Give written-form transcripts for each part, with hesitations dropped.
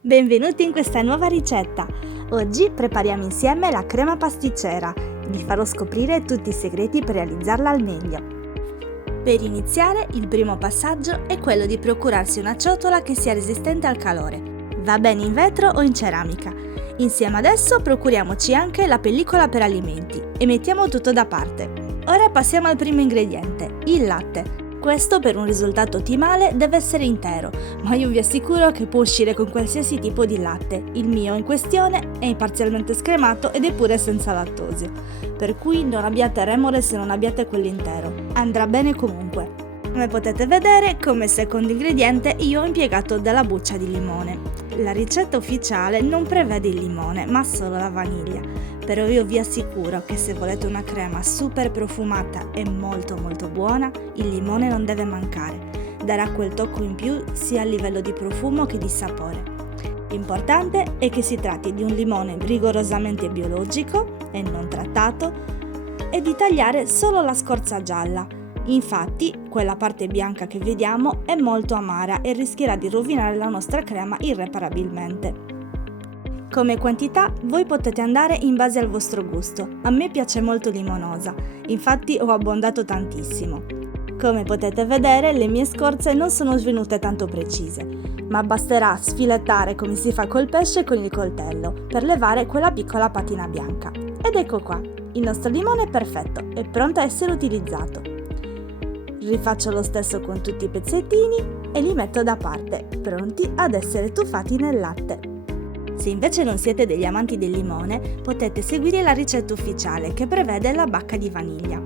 Benvenuti in questa nuova ricetta! Oggi prepariamo insieme la crema pasticcera. Vi farò scoprire tutti i segreti per realizzarla al meglio. Per iniziare, il primo passaggio è quello di procurarsi una ciotola che sia resistente al calore. Va bene in vetro o in ceramica. Insieme ad esso procuriamoci anche la pellicola per alimenti e mettiamo tutto da parte. Ora passiamo al primo ingrediente, il latte. Questo per un risultato ottimale deve essere intero, ma io vi assicuro che può uscire con qualsiasi tipo di latte. Il mio in questione è parzialmente scremato ed è pure senza lattosio, per cui non abbiate remore se non abbiate quello intero. Andrà bene comunque. Come potete vedere, come secondo ingrediente io ho impiegato della buccia di limone. La ricetta ufficiale non prevede il limone, ma solo la vaniglia. Però io vi assicuro che se volete una crema super profumata e molto buona, il limone non deve mancare. Darà quel tocco in più sia a livello di profumo che di sapore. L'importante è che si tratti di un limone rigorosamente biologico e non trattato e di tagliare solo la scorza gialla. Infatti, quella parte bianca che vediamo è molto amara e rischierà di rovinare la nostra crema irreparabilmente. Come quantità voi potete andare in base al vostro gusto, a me piace molto limonosa, infatti ho abbondato tantissimo. Come potete vedere le mie scorze non sono svenute tanto precise, ma basterà sfilettare come si fa col pesce con il coltello per levare quella piccola patina bianca. Ed ecco qua, il nostro limone è perfetto, è pronto a essere utilizzato. Rifaccio lo stesso con tutti i pezzettini e li metto da parte, pronti ad essere tuffati nel latte. Se invece non siete degli amanti del limone, potete seguire la ricetta ufficiale che prevede la bacca di vaniglia.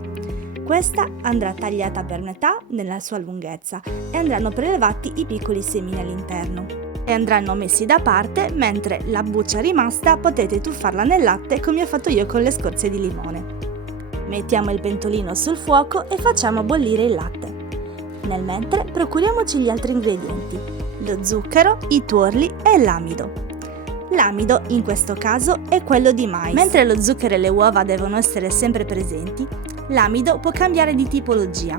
Questa andrà tagliata per metà nella sua lunghezza e andranno prelevati i piccoli semini all'interno. E andranno messi da parte, mentre la buccia rimasta potete tuffarla nel latte come ho fatto io con le scorze di limone. Mettiamo il pentolino sul fuoco e facciamo bollire il latte. Nel mentre procuriamoci gli altri ingredienti, lo zucchero, i tuorli e l'amido. L'amido in questo caso è quello di mais. Mentre lo zucchero e le uova devono essere sempre presenti, l'amido può cambiare di tipologia.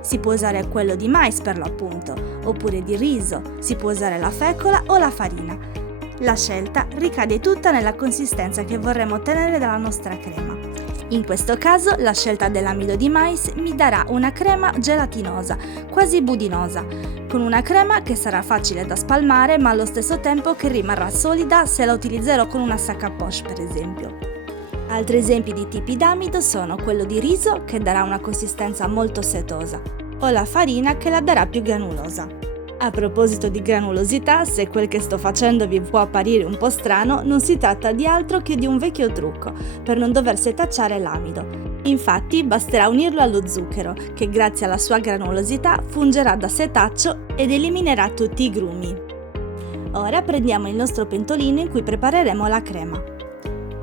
Si può usare quello di mais per l'appunto, oppure di riso, si può usare la fecola o la farina. La scelta ricade tutta nella consistenza che vorremmo ottenere dalla nostra crema. In questo caso la scelta dell'amido di mais mi darà una crema gelatinosa, quasi budinosa, con una crema che sarà facile da spalmare ma allo stesso tempo che rimarrà solida se la utilizzerò con una sac à poche per esempio. Altri esempi di tipi d'amido sono quello di riso che darà una consistenza molto setosa o la farina che la darà più granulosa. A proposito di granulosità, se quel che sto facendo vi può apparire un po' strano, non si tratta di altro che di un vecchio trucco per non dover setacciare l'amido. Infatti basterà unirlo allo zucchero, che grazie alla sua granulosità fungerà da setaccio ed eliminerà tutti i grumi. Ora prendiamo il nostro pentolino in cui prepareremo la crema.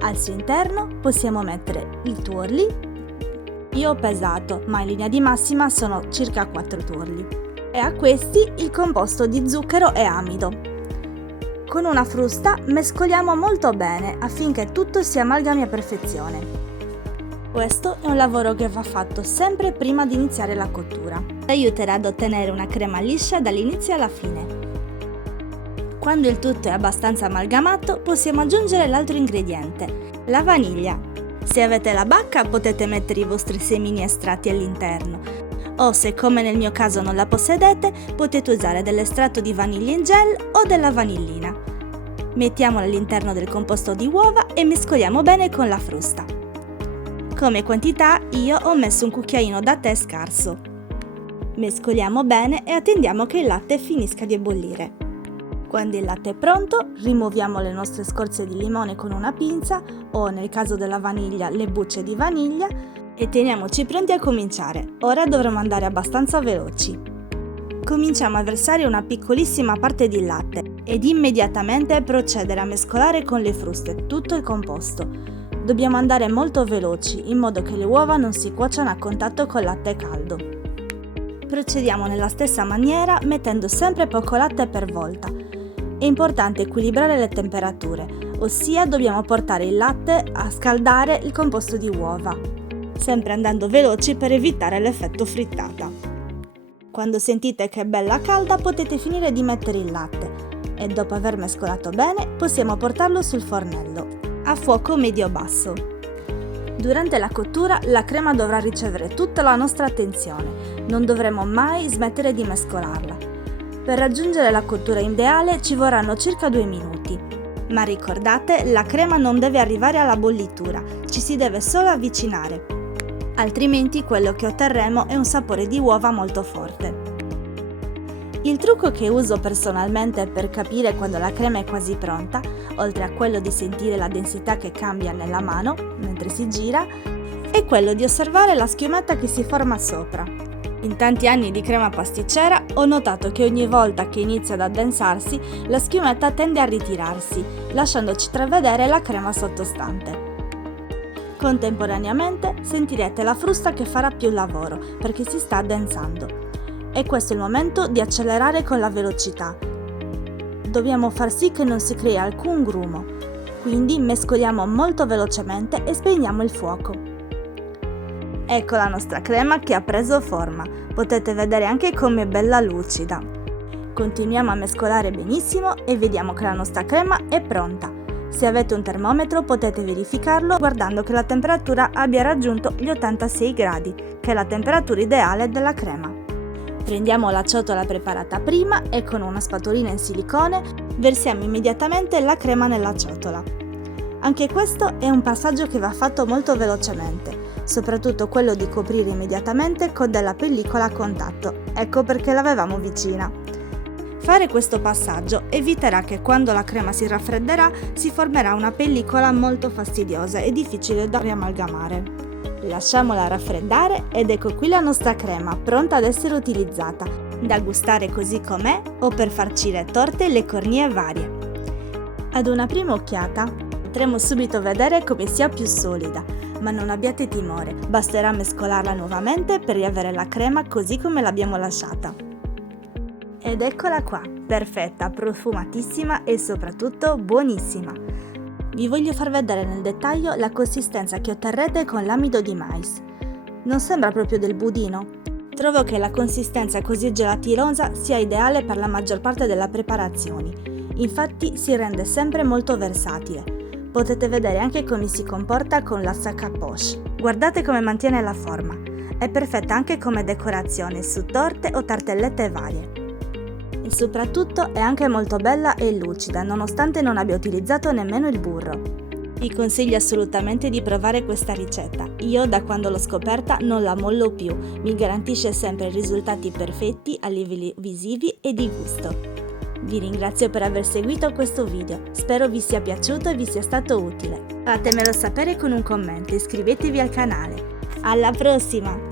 Al suo interno possiamo mettere i tuorli. Io ho pesato, ma in linea di massima sono circa 4 tuorli. E a questi il composto di zucchero e amido. Con una frusta mescoliamo molto bene affinché tutto si amalgami a perfezione. Questo è un lavoro che va fatto sempre prima di iniziare la cottura. Aiuterà ad ottenere una crema liscia dall'inizio alla fine. Quando il tutto è abbastanza amalgamato possiamo aggiungere l'altro ingrediente, la vaniglia. Se avete la bacca potete mettere i vostri semini estratti all'interno. O se come nel mio caso non la possedete, potete usare dell'estratto di vaniglia in gel o della vanillina. Mettiamola all'interno del composto di uova e mescoliamo bene con la frusta. Come quantità io ho messo un cucchiaino da tè scarso. Mescoliamo bene e attendiamo che il latte finisca di bollire. Quando il latte è pronto, rimuoviamo le nostre scorze di limone con una pinza o nel caso della vaniglia le bucce di vaniglia e teniamoci pronti a cominciare. Ora dovremo andare abbastanza veloci. Cominciamo a versare una piccolissima parte di latte ed immediatamente procedere a mescolare con le fruste tutto il composto. Dobbiamo andare molto veloci in modo che le uova non si cuociano a contatto col latte caldo. Procediamo nella stessa maniera mettendo sempre poco latte per volta. È importante equilibrare le temperature, ossia dobbiamo portare il latte a scaldare il composto di uova, sempre andando veloci per evitare l'effetto frittata. Quando sentite che è bella calda potete finire di mettere il latte e dopo aver mescolato bene possiamo portarlo sul fornello, a fuoco medio-basso. Durante la cottura la crema dovrà ricevere tutta la nostra attenzione, non dovremo mai smettere di mescolarla. Per raggiungere la cottura ideale ci vorranno circa 2 minuti. Ma ricordate, la crema non deve arrivare alla bollitura, ci si deve solo avvicinare, altrimenti quello che otterremo è un sapore di uova molto forte. Il trucco che uso personalmente per capire quando la crema è quasi pronta, oltre a quello di sentire la densità che cambia nella mano mentre si gira, è quello di osservare la schiumetta che si forma sopra. In tanti anni di crema pasticcera ho notato che ogni volta che inizia ad addensarsi, la schiumetta tende a ritirarsi, lasciandoci intravedere la crema sottostante. Contemporaneamente sentirete la frusta che farà più lavoro perché si sta addensando. E questo è il momento di accelerare con la velocità. Dobbiamo far sì che non si crei alcun grumo, quindi mescoliamo molto velocemente e spegniamo il fuoco. Ecco la nostra crema che ha preso forma, potete vedere anche come è bella lucida. Continuiamo a mescolare benissimo e vediamo che la nostra crema è pronta. Se avete un termometro potete verificarlo guardando che la temperatura abbia raggiunto gli 86 gradi, che è la temperatura ideale della crema. Prendiamo la ciotola preparata prima e con una spatolina in silicone versiamo immediatamente la crema nella ciotola. Anche questo è un passaggio che va fatto molto velocemente, soprattutto quello di coprire immediatamente con della pellicola a contatto, ecco perché l'avevamo vicina. Fare questo passaggio eviterà che quando la crema si raffredderà si formerà una pellicola molto fastidiosa e difficile da riamalgamare. Lasciamola raffreddare ed ecco qui la nostra crema pronta ad essere utilizzata, da gustare così com'è o per farcire torte e le cornie varie. Ad una prima occhiata potremo subito vedere come sia più solida, ma non abbiate timore, basterà mescolarla nuovamente per riavere la crema così come l'abbiamo lasciata. Ed eccola qua, perfetta, profumatissima e soprattutto buonissima. Vi voglio far vedere nel dettaglio la consistenza che otterrete con l'amido di mais. Non sembra proprio del budino? Trovo che la consistenza così gelatinosa sia ideale per la maggior parte delle preparazioni, infatti si rende sempre molto versatile. Potete vedere anche come si comporta con la sac à poche. Guardate come mantiene la forma, è perfetta anche come decorazione su torte o tartellette varie. E soprattutto è anche molto bella e lucida, nonostante non abbia utilizzato nemmeno il burro. Vi consiglio assolutamente di provare questa ricetta, io da quando l'ho scoperta non la mollo più, mi garantisce sempre risultati perfetti a livelli visivi e di gusto. Vi ringrazio per aver seguito questo video, spero vi sia piaciuto e vi sia stato utile. Fatemelo sapere con un commento e iscrivetevi al canale. Alla prossima!